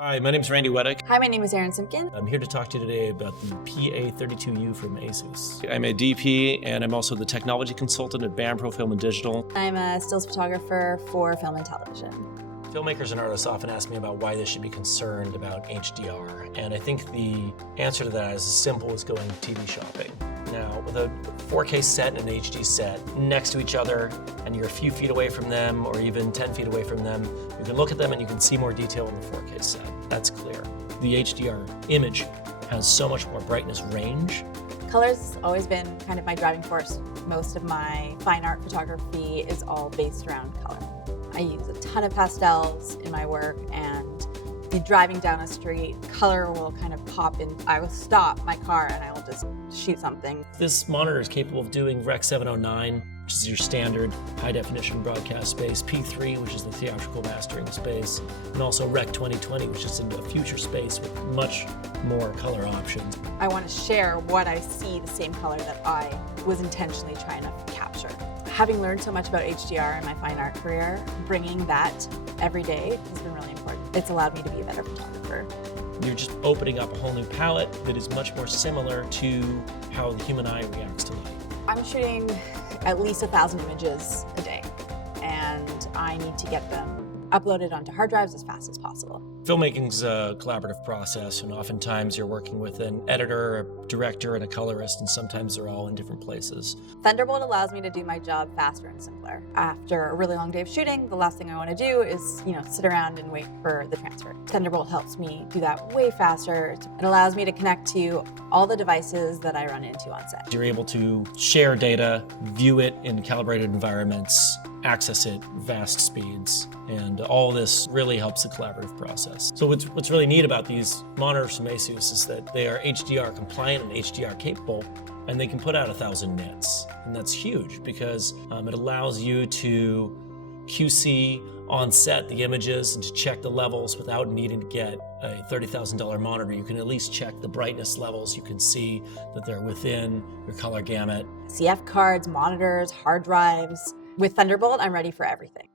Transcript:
Hi, my name is Randy Weddick. Hi, my name is Erin Simpkin. I'm here to talk to you today about the PA32U from ASUS. I'm a DP and I'm also the technology consultant at Pro Film and Digital. I'm a stills photographer for film and television. Filmmakers and artists often ask me about why they should be concerned about HDR, and I think the answer to that is as simple as going TV shopping. Now, with a 4K set and an HD set next to each other, and you're a few feet away from them, or even 10 feet away from them, you can look at them and you can see more detail in the 4K set. That's clear. The HDR image has so much more brightness range. Color's always been kind of my driving force. Most of my fine art photography is all based around color. I use a ton of pastels in my work, and be driving down a street, color will kind of pop in. I will stop my car and I will just shoot something. This monitor is capable of doing Rec 709, which is your standard high definition broadcast space, P3, which is the theatrical mastering space, and also Rec 2020, which is a future space with much more color options. I want to share what I see, the same color that I was intentionally trying to capture. Having learned so much about HDR in my fine art career, bringing that every day has been really important. It's allowed me to be a better photographer. You're just opening up a whole new palette that is much more similar to how the human eye reacts to light. I'm shooting at least 1,000 images a day, and I need to get them uploaded onto hard drives as fast as possible. Filmmaking's a collaborative process, and oftentimes you're working with an editor, a director, and a colorist, and sometimes they're all in different places. Thunderbolt allows me to do my job faster and simpler. After a really long day of shooting, the last thing I want to do is, sit around and wait for the transfer. Thunderbolt helps me do that way faster. It allows me to connect to all the devices that I run into on set. You're able to share data, view it in calibrated environments, access it vast speeds, and all this really helps the collaborative process. So what's really neat about these monitors from ASUS is that they are HDR compliant and HDR capable, and they can put out 1,000 nits. And that's huge because it allows you to QC on set the images and to check the levels without needing to get a $30,000 monitor. You can at least check the brightness levels. You can see that they're within your color gamut. CF cards, monitors, hard drives. With Thunderbolt, I'm ready for everything.